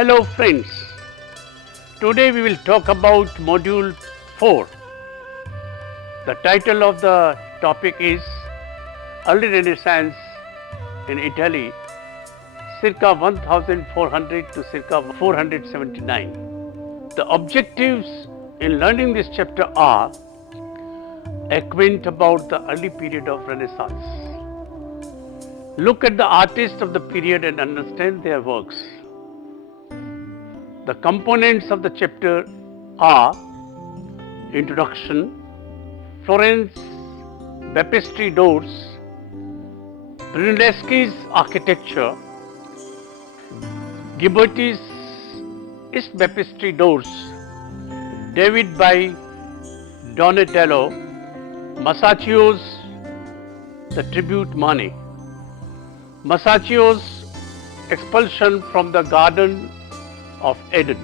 Hello friends, today we will talk about module 4. The title of the topic is Early Renaissance in Italy circa 1400 to circa 479. The objectives in learning this chapter are acquaint about the early period of Renaissance. Look at the artists of the period and understand their works. The components of the chapter are Introduction, Florence Baptistry doors, Brunelleschi's architecture, Ghiberti's East Baptistry doors, David by Donatello, Masaccio's The Tribute Money, Masaccio's expulsion from the Garden of Eden,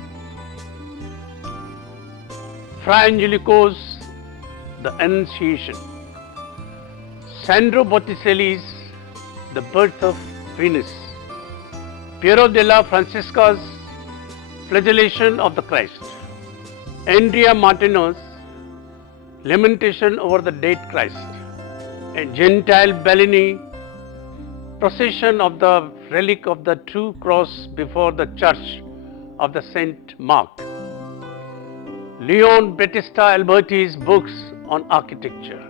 Fra Angelico's The Annunciation, Sandro Botticelli's The Birth of Venus, Piero della Francesca's Flagellation of the Christ, Andrea Martino's Lamentation over the Dead Christ, and Gentile Bellini Procession of the Relic of the True Cross before the Church of the Saint Mark, Leon Battista Alberti's books on architecture.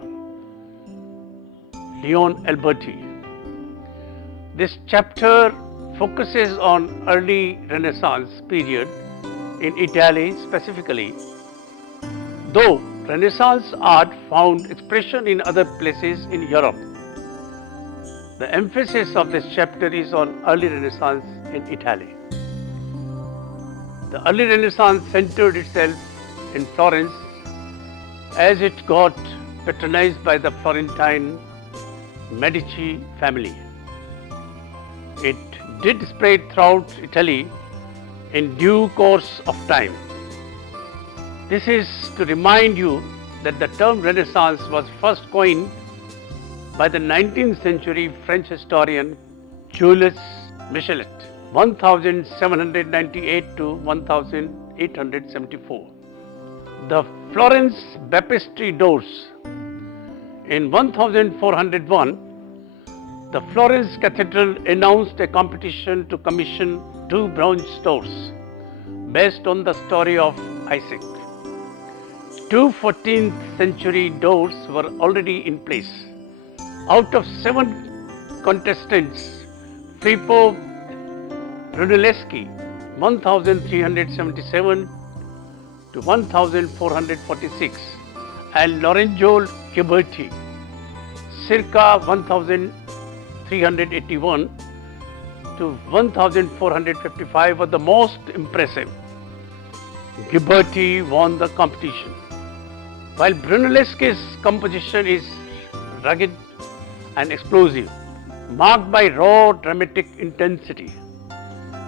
Leon Alberti. This chapter focuses on early Renaissance period in Italy specifically, though Renaissance art found expression in other places in Europe. The emphasis of this chapter is on early Renaissance in Italy. The early Renaissance centered itself in Florence as it got patronized by the Florentine Medici family. It did spread throughout Italy in due course of time. This is to remind you that the term Renaissance was first coined by the 19th century French historian Jules Michelet, 1798 to 1874. The Florence Baptistry doors. In 1401, the Florence Cathedral announced a competition to commission 2 bronze doors based on the story of Isaac. 2 14th century doors were already in place. Out of 7 contestants, Filippo Brunelleschi 1377 to 1446 and Lorenzo Ghiberti circa 1381 to 1455 were the most impressive. Ghiberti won the competition. While Brunelleschi's composition is rugged and explosive, marked by raw dramatic intensity,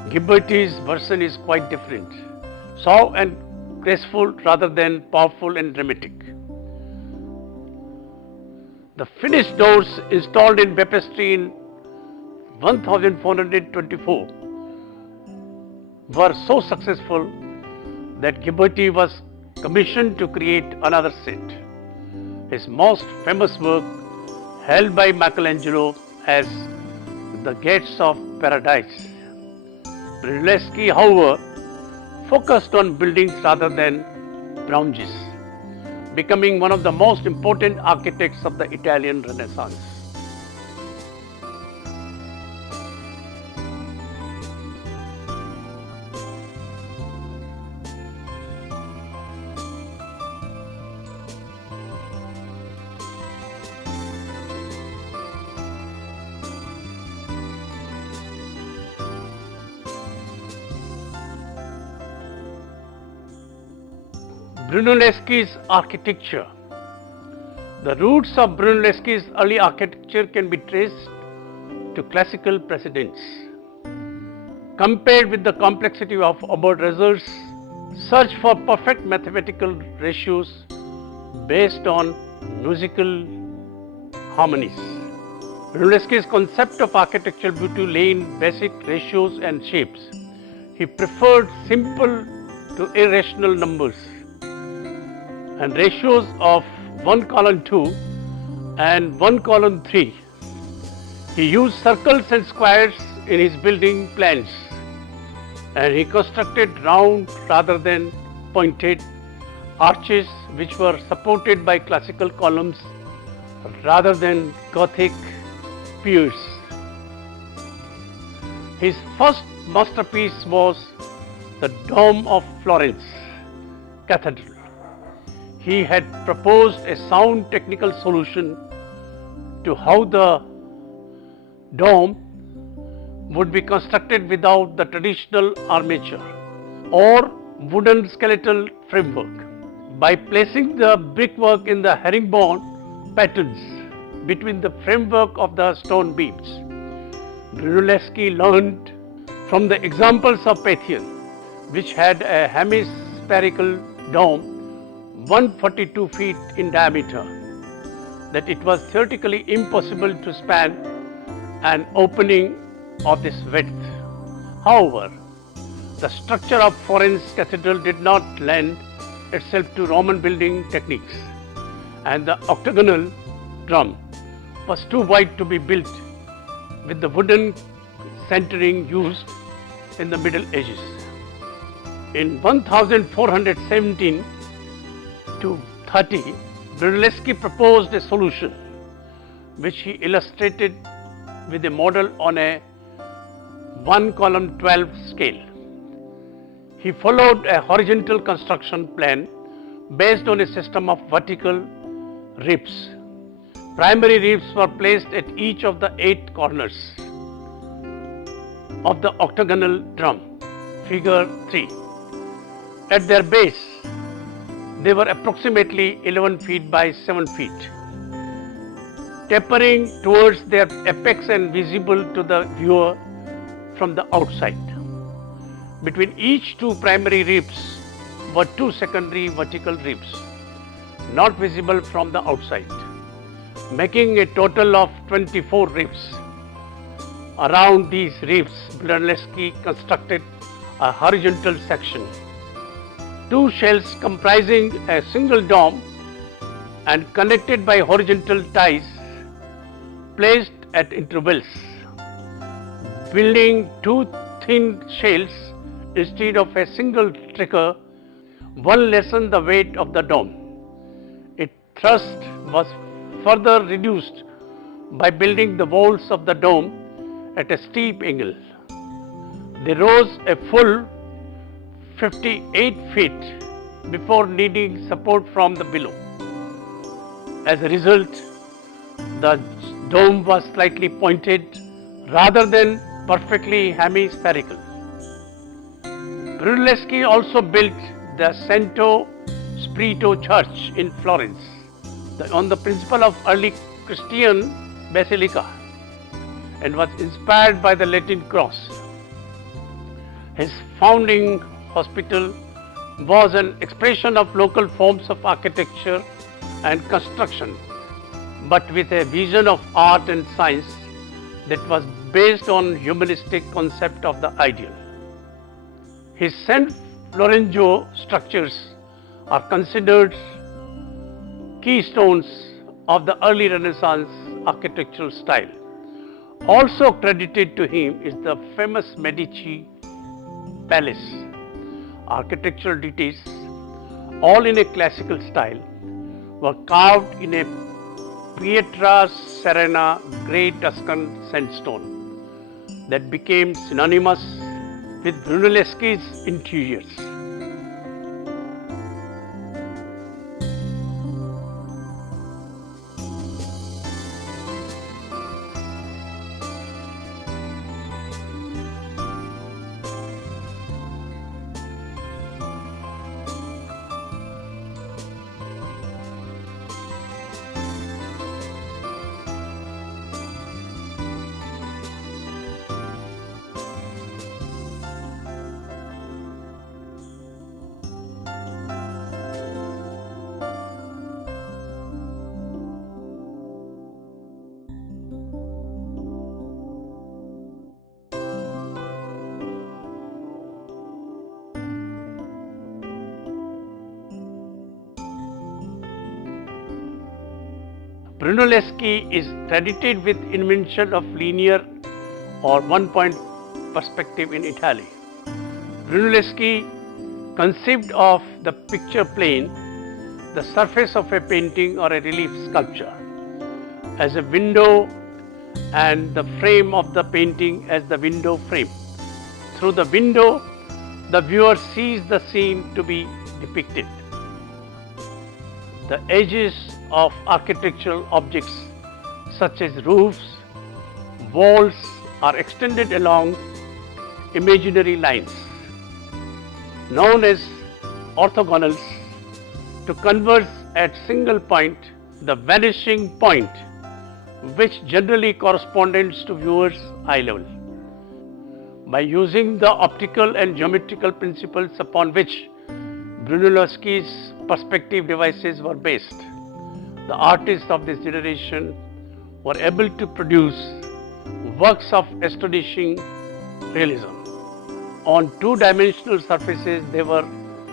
Ghiberti's version is quite different, soft and graceful rather than powerful and dramatic. The finished doors installed in baptistry in 1424 were so successful that Ghiberti was commissioned to create another set. His most famous work, held by Michelangelo as The Gates of Paradise. Brunelleschi, however, focused on buildings rather than bronzes, becoming one of the most important architects of the Italian Renaissance. Brunelleschi's architecture. The roots of Brunelleschi's early architecture can be traced to classical precedents. Compared with the complexity of Aubert-Rézer's search for perfect mathematical ratios based on musical harmonies, Brunelleschi's concept of architectural beauty lay in basic ratios and shapes. He preferred simple to irrational numbers and ratios of 1 colon 2 and 1 colon 3. He used circles and squares in his building plans, and he constructed round rather than pointed arches which were supported by classical columns rather than Gothic piers. His first masterpiece was the Dome of Florence Cathedral. He had proposed a sound technical solution to how the dome would be constructed without the traditional armature or wooden skeletal framework. By placing the brickwork in the herringbone patterns between the framework of the stone beams, Brunelleschi learned from the examples of Pantheon, which had a hemispherical dome 142 feet in diameter, that it was theoretically impossible to span an opening of this width. However, the structure of Florence Cathedral did not lend itself to Roman building techniques, and the octagonal drum was too wide to be built with the wooden centering used in the Middle Ages. In 1417 to 30, Brunelleschi proposed a solution which he illustrated with a model on a 1 column 12 scale. He followed a horizontal construction plan based on a system of vertical ribs. Primary ribs were placed at each of the 8 corners of the octagonal drum, figure 3. At their base, they were approximately 11 feet by 7 feet, tapering towards their apex and visible to the viewer from the outside. Between each 2 primary ribs were 2 secondary vertical ribs, not visible from the outside, making a total of 24 ribs. Around these ribs, Brunelleschi constructed a horizontal section, 2 shells comprising a single dome and connected by horizontal ties placed at intervals. Building 2 thin shells instead of a single trigger, one lessened the weight of the dome. Its thrust was further reduced by building the walls of the dome at a steep angle. They rose a full 58 feet before needing support from the below. As a result, the dome was slightly pointed rather than perfectly hemispherical. Brunelleschi also built the Santo Spirito Church in Florence on the principle of early Christian basilica and was inspired by the Latin cross. His founding hospital was an expression of local forms of architecture and construction, but with a vision of art and science that was based on humanistic concept of the ideal. His San Lorenzo structures are considered keystones of the early Renaissance architectural style. Also credited to him is the famous Medici Palace. Architectural details, all in a classical style, were carved in a Pietra Serena grey Tuscan sandstone that became synonymous with Brunelleschi's interiors. Brunelleschi is credited with invention of linear or one-point perspective in Italy. Brunelleschi conceived of the picture plane, the surface of a painting or a relief sculpture, as a window and the frame of the painting as the window frame. Through the window, the viewer sees the scene to be depicted. The edges of architectural objects such as roofs, walls are extended along imaginary lines known as orthogonals to converge at single point, the vanishing point, which generally corresponds to viewer's eye level. By using the optical and geometrical principles upon which Brunelleschi's perspective devices were based, the artists of this generation were able to produce works of astonishing realism. On two-dimensional surfaces, they were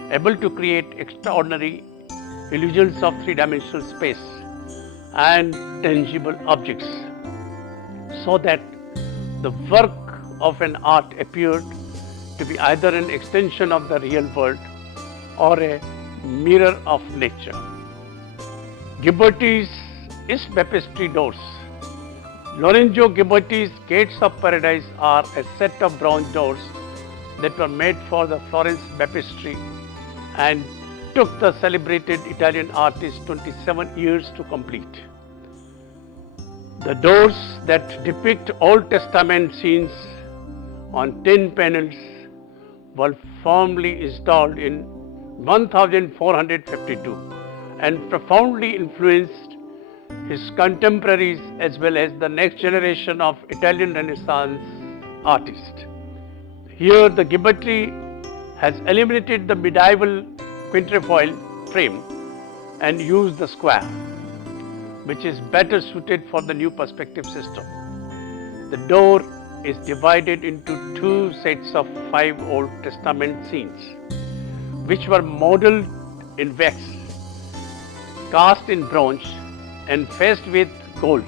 able to create extraordinary illusions of three-dimensional space and tangible objects, so that the work of an art appeared to be either an extension of the real world or a mirror of nature. Ghiberti's East Baptistry doors. Lorenzo Ghiberti's Gates of Paradise are a set of bronze doors that were made for the Florence Baptistry and took the celebrated Italian artist 27 years to complete. The doors that depict Old Testament scenes on 10 panels were firmly installed in 1452 and profoundly influenced his contemporaries as well as the next generation of Italian Renaissance artists. Here the Ghiberti has eliminated the medieval quinquefoil frame and used the square, which is better suited for the new perspective system. The door is divided into two sets of 5 Old Testament scenes, which were modeled in wax, cast in bronze and faced with gold.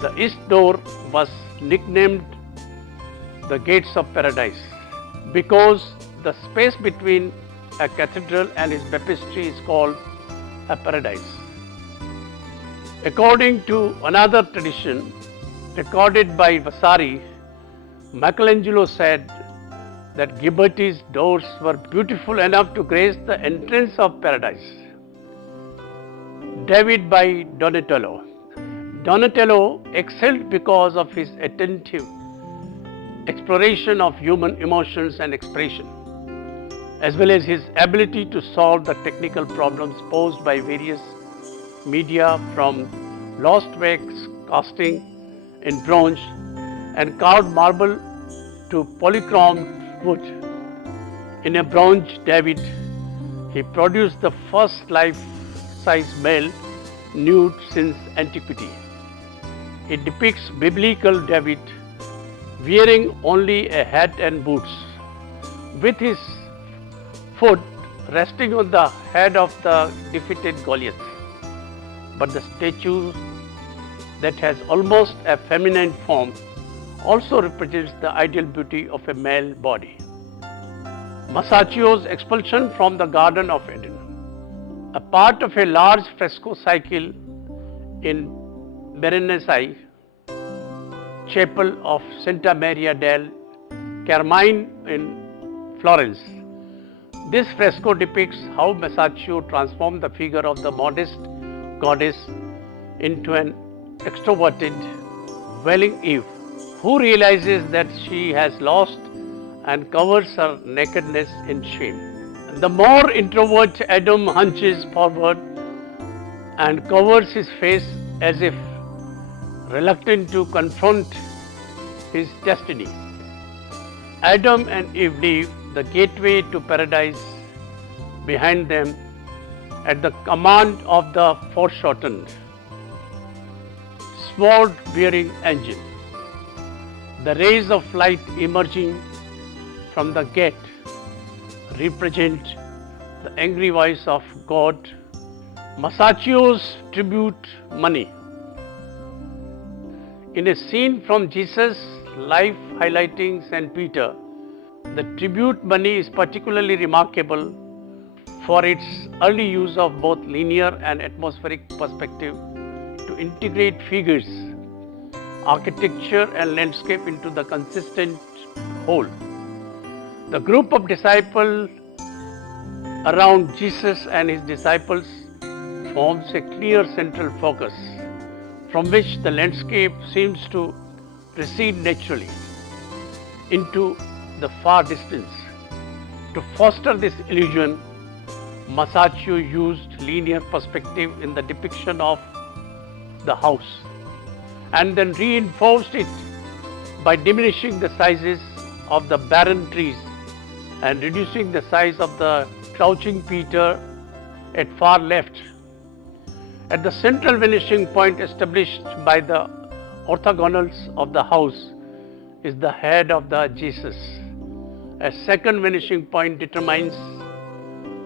The east door was nicknamed the Gates of Paradise because the space between a cathedral and its baptistry is called a paradise. According to another tradition recorded by Vasari, Michelangelo said that Ghiberti's doors were beautiful enough to grace the entrance of paradise. David by Donatello. Donatello excelled because of his attentive exploration of human emotions and expression, as well as his ability to solve the technical problems posed by various media, from lost wax casting in bronze and carved marble to polychromed wood. In a bronze David, he produced the first life-size male nude since antiquity. It depicts biblical David wearing only a hat and boots, with his foot resting on the head of the defeated Goliath. But the statue that has almost a feminine form also represents the ideal beauty of a male body. Masaccio's expulsion from the Garden of Eden. A part of a large fresco cycle in Berenice Chapel of Santa Maria del Carmine in Florence. This fresco depicts how Masaccio transformed the figure of the modest goddess into an extroverted, wailing Eve, who realizes that she has lost and covers her nakedness in shame. The more introvert Adam hunches forward and covers his face as if reluctant to confront his destiny. Adam and Eve leave the gateway to paradise behind them at the command of the foreshortened, sword-bearing angel. The rays of light emerging from the gate represent the angry voice of God Masaccio's tribute money. In a scene from Jesus' life highlighting St. Peter, the tribute money is particularly remarkable for its early use of both linear and atmospheric perspective to integrate figures, architecture and landscape into the consistent whole. The group of disciples around Jesus and his disciples forms a clear central focus from which the landscape seems to recede naturally into the far distance. To foster this illusion, Masaccio used linear perspective in the depiction of the house and then reinforced it by diminishing the sizes of the barren trees and reducing the size of the crouching Peter at far left. At the central vanishing point established by the orthogonals of the house is the head of the Jesus. A second vanishing point determines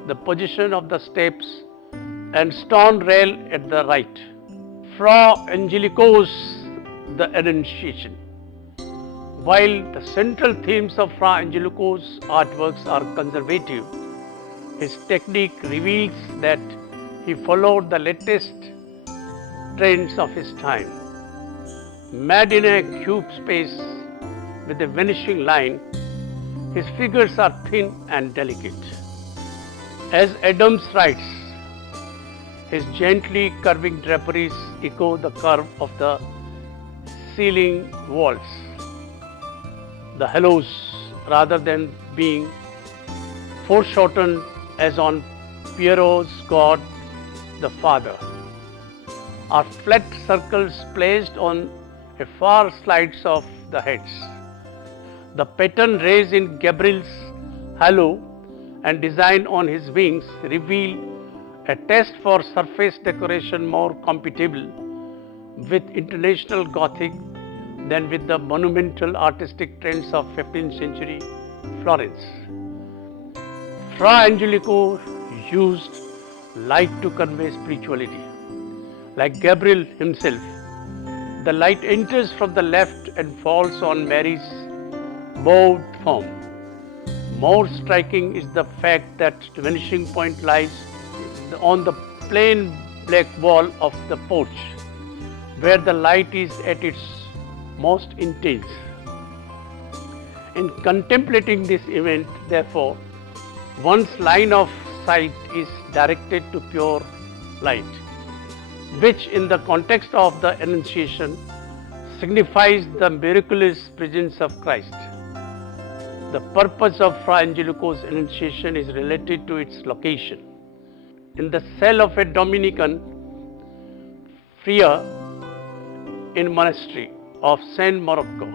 the position of the steps and stone rail at the right. Fra Angelico's The Annunciation. While the central themes of Fra Angelico's artworks are conservative, his technique reveals that he followed the latest trends of his time. Made in a cube space with a vanishing line, his figures are thin and delicate. As Adams writes, his gently curving draperies echo the curve of the ceiling walls, the halos, rather than being foreshortened as on Pierrot's God the Father, are flat circles placed on a far slides of the heads. The pattern raised in Gabriel's halo and design on his wings reveal a taste for surface decoration more compatible with international Gothic than with the monumental artistic trends of 15th century Florence. Fra Angelico used light to convey spirituality. Like Gabriel himself, the light enters from the left and falls on Mary's bowed form. More striking is the fact that the vanishing point lies on the plain black wall of the porch, where the light is at its most intense. In contemplating this event, therefore, one's line of sight is directed to pure light, which in the context of the Annunciation signifies the miraculous presence of Christ. The purpose of Fra Angelico's Annunciation is related to its location. In the cell of a Dominican friar in monastery of Saint Morocco,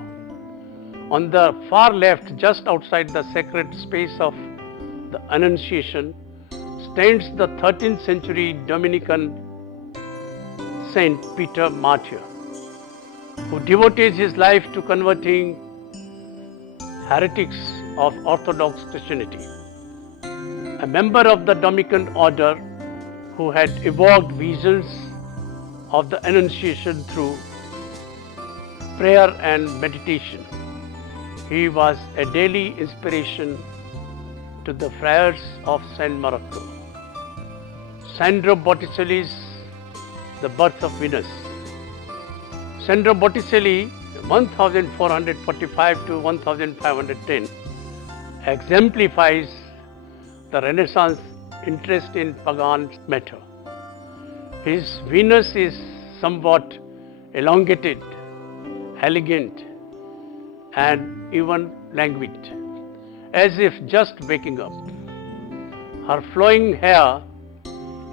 on the far left, just outside the sacred space of the Annunciation, stands the 13th century Dominican Saint Peter Martyr, who devoted his life to converting heretics of Orthodox Christianity. A member of the Dominican order who had evoked visions of the Annunciation through prayer and meditation. He was a daily inspiration to the friars of Saint Morocco. Sandro Botticelli's The Birth of Venus. Sandro Botticelli, 1445 to 1510, exemplifies the Renaissance interest in pagan matter. His Venus is somewhat elongated, elegant, and even languid, as if just waking up. Her flowing hair,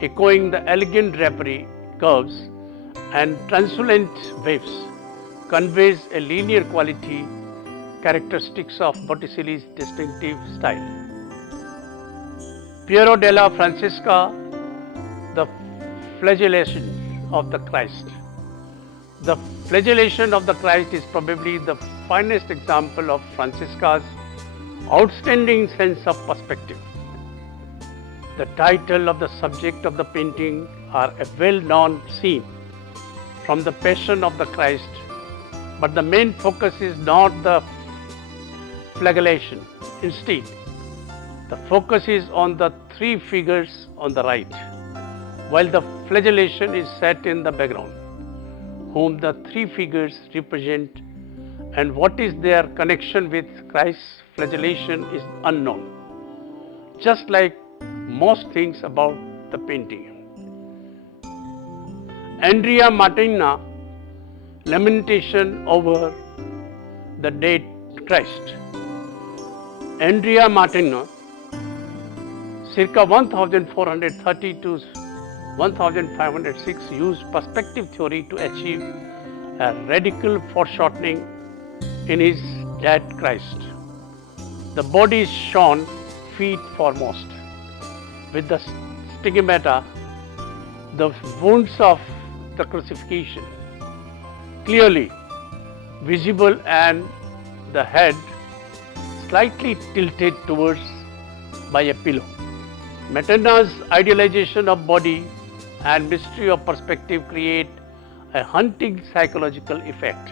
echoing the elegant drapery, curves, and translucent waves, conveys a linear quality characteristics of Botticelli's distinctive style. Piero della Francesca, The Flagellation of the Christ. The flagellation of the Christ is probably the finest example of Francesca's outstanding sense of perspective. The title of the subject of the painting are a well-known scene from the Passion of the Christ, but the main focus is not the flagellation. Instead, the focus is on the three figures on the right, while the flagellation is set in the background, whom the three figures represent and what is their connection with Christ's flagellation is unknown, just like most things about the painting. Andrea Martina, Lamentation over the Dead Christ. Andrea Martina, circa 1430 to 1506, used perspective theory to achieve a radical foreshortening in his dead Christ. The body is shown feet foremost, with the stigmata, the wounds of the crucifixion, clearly visible, and the head slightly tilted towards by a pillow. Materna's idealization of body and mystery of perspective create a haunting psychological effect.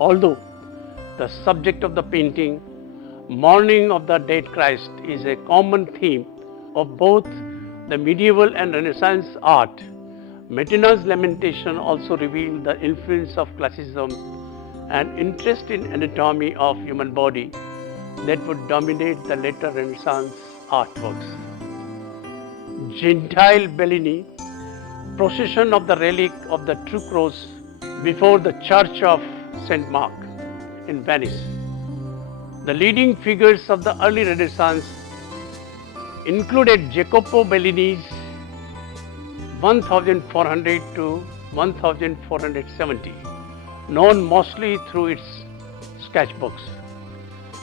Although the subject of the painting, mourning of the dead Christ, is a common theme of both the medieval and Renaissance art, Materna's Lamentation also revealed the influence of classicism and interest in anatomy of human body that would dominate the later Renaissance artworks. Gentile Bellini, procession of the relic of the True Cross before the Church of St. Mark in Venice. The leading figures of the early Renaissance included Jacopo Bellini's 1400 to 1470, known mostly through its sketchbooks,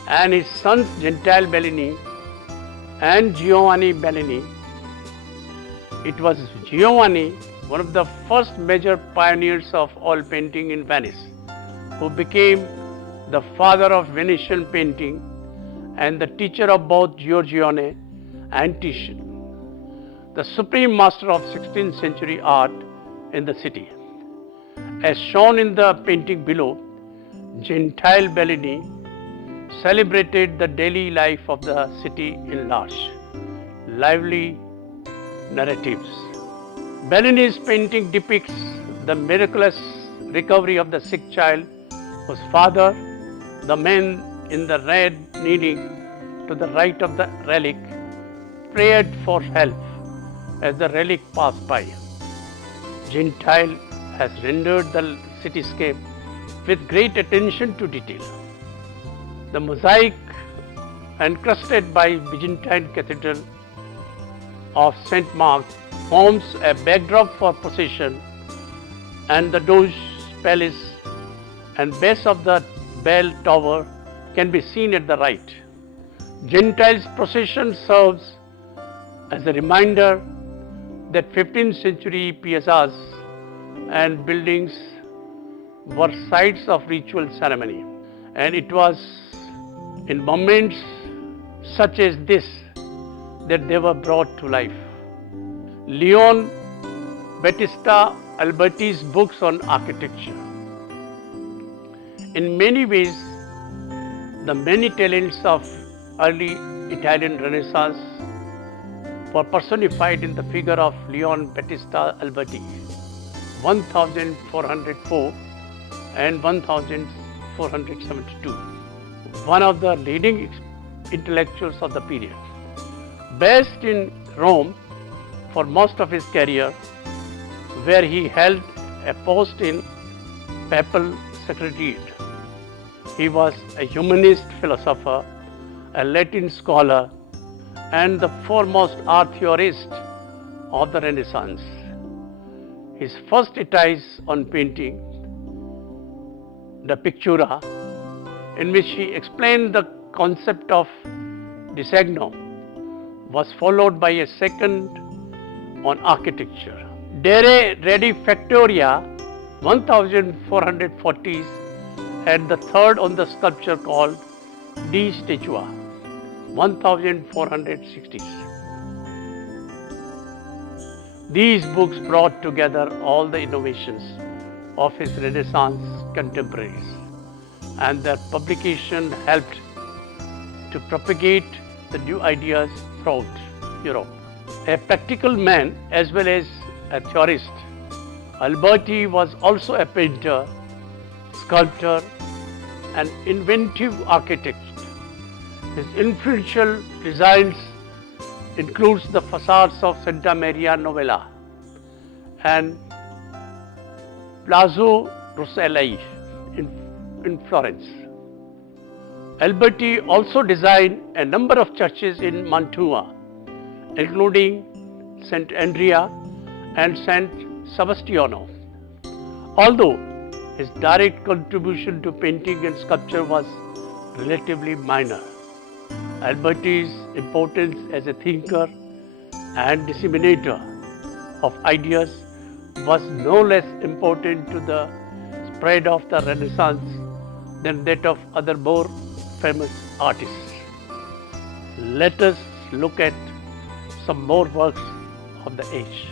and his sons Gentile Bellini and Giovanni Bellini. It was Giovanni, one of the first major pioneers of oil painting in Venice, who became the father of Venetian painting and the teacher of both Giorgione and Titian, the supreme master of 16th century art in the city. As shown in the painting below, Gentile Bellini celebrated the daily life of the city in large, lively narratives. Bellini's painting depicts the miraculous recovery of the sick child whose father, the man in the red kneeling to the right of the relic, prayed for help as the relic passed by. Gentile has rendered the cityscape with great attention to detail. The mosaic encrusted by Byzantine Cathedral of St. Mark forms a backdrop for procession, and the Doge Palace and base of the bell tower can be seen at the right. Gentile's procession serves as a reminder that 15th century piazzas and buildings were sites of ritual ceremony, and it was in moments such as this that they were brought to life. Leon Battista Alberti's books on architecture. In many ways, the many talents of early Italian Renaissance were personified in the figure of Leon Battista Alberti, 1404 and 1472, one of the leading intellectuals of the period. Based in Rome for most of his career, where he held a post in papal secretariat. He was a humanist philosopher, a Latin scholar, and the foremost art theorist of the Renaissance. His first treatise on painting, De Pictura, in which he explained the concept of disegno, was followed by a second on architecture, De Re Redifactoria, 1440s, and the third on the sculpture called De Statua, 1460s. These books brought together all the innovations of his Renaissance contemporaries, and their publication helped to propagate the new ideas throughout Europe. A practical man as well as a theorist, Alberti was also a painter, sculptor, and inventive architect. His influential designs includes the facades of Santa Maria Novella and Palazzo Rosselli in Florence. Alberti also designed a number of churches in Mantua, including St. Andrea and St. Sebastiano. Although his direct contribution to painting and sculpture was relatively minor, Alberti's importance as a thinker and disseminator of ideas was no less important to the spread of the Renaissance than that of other more famous artists. Let us look at some more works of the age.